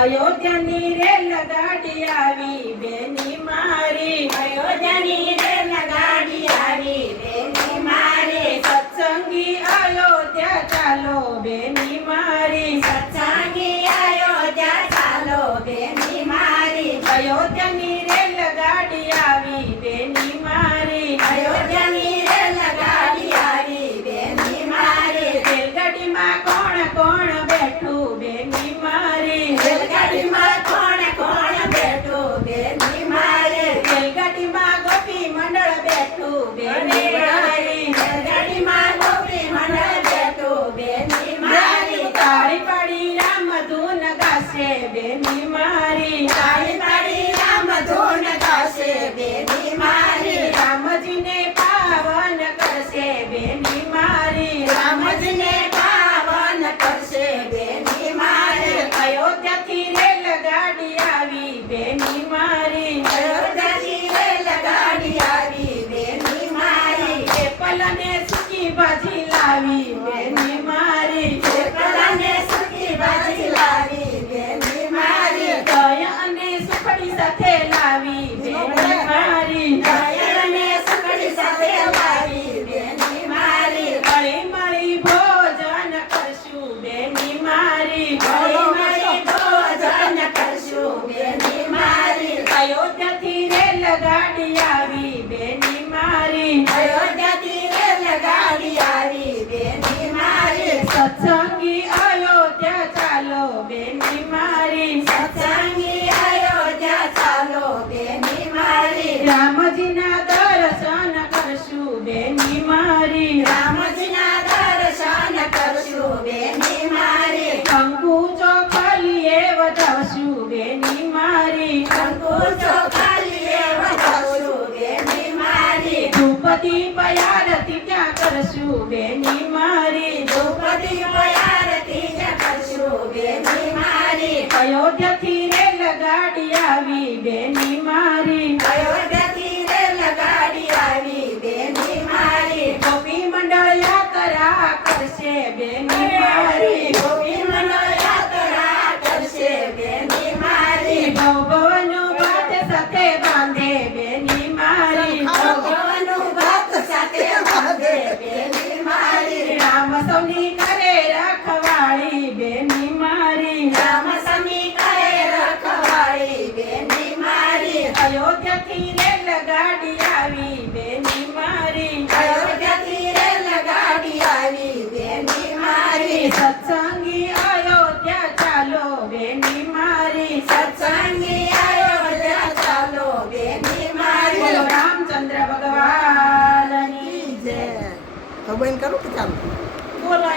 અયોધ્યાની rail ગાડી આવી બેની મારી, અયોધ્યાની રેલ ગાડી આવી બેની મારી, સત્સંગી અયોધ્યા ચાલો બેની મારી, સત્સંગી અયોધ્યા ચાલો બેની મારી, અયોધ્યાની રેલ ગાડી આવી બેની મારી, અયોધ્યાની રેલ ગાડી આવી બેની મારી, રેલગાડીમાં કોણ કોણ બેઠું બેની મારી, રેલગાડીમાં કોણ કોણ બેઠું બેની મારી, રેલગાડીમાં ગોપી મંડળ બેઠું બેની મારી, રેલગાડીમાં ગોપી મંડળ બેઠું બેની મારી, તાળી પાડી રામ ધૂન ગાશે બેની મારી, તાળી પાડી રામ ધૂન ગાશે બેની મારી, રામજીને પાવન કરશે બેની મારી, રામજીને પાવન કરશે બેની મારી, અયોધ્યાથી રેલ ગાડી આવી બેની મારી, અયોધ્યાથી રેલ ગાડી આવી બેની મારી, પેપલને સૂકી ભાજી લાવી બેની મારી, પેપલાને સૂકી ભાજી લાવી બેની મારી, દયા અને સુખડી સાથે લાવી બેની મારી, દયાને સુખડી સાથે લાવી બેની મારી, હળી મળી ભોજન કરશું બેની મારી, હળી મળી ભોજન કરશું બેની મારી, અયોધ્યાથી રેલ ગાડી આવી બેની મારી, અયોધ્યાથી રેલ ગાડી આવી બેની મારી, સત્સંગી અયોધ્યા ચાલો બેની મારી, સત્સંગી અયોધ્યા ચાલો બેની મારી, રામજીના દર્શન કરશું બેની મારી, રામજીના દર્શન કરશું બેની મારી, કંકુ ચોખલીએ વધાવશું બેની મારી, કંકુ ચોખાલીએ વધાવશું બેની મારી, ધૂપદી પયારતી ત્યાં કરશું બેની મારી, દ્રૌપદી આરતી જ કરશું બેની મારી, અયોધ્યાથી રેલ ગાડી આવી બેની મારી, અયોધ્યાથી રેલ ગાડી આવી બેની મારી, ગોપી મંડળ યાત્રા કરશે બેની મારી, ગોપી મંડળ યાત્રા કરશે બેની મારી, ભવનું ભાત સાથે બાંધે બેની મારી, ભગવાનનું ભક્ત સાથે બાંધે બેની મારી, રામ સૌની કરે રખવાળી બેની મારી, રામ સમી કરે રખવાળી બેની મારી, અયોધ્યાથી રેલ ગાડી આવી બેની મારી, અયોધ્યાથી રેલ ગાડી આવી બેની મારી, સત્સંગી અયોધ્યા ચાલો બેની મારી, સત્સંગી અયોધ્યા ચાલો બેની મારી, બોલો રામચંદ્ર ભગવાનની તો બેન કરું કે ચાલુ બોલો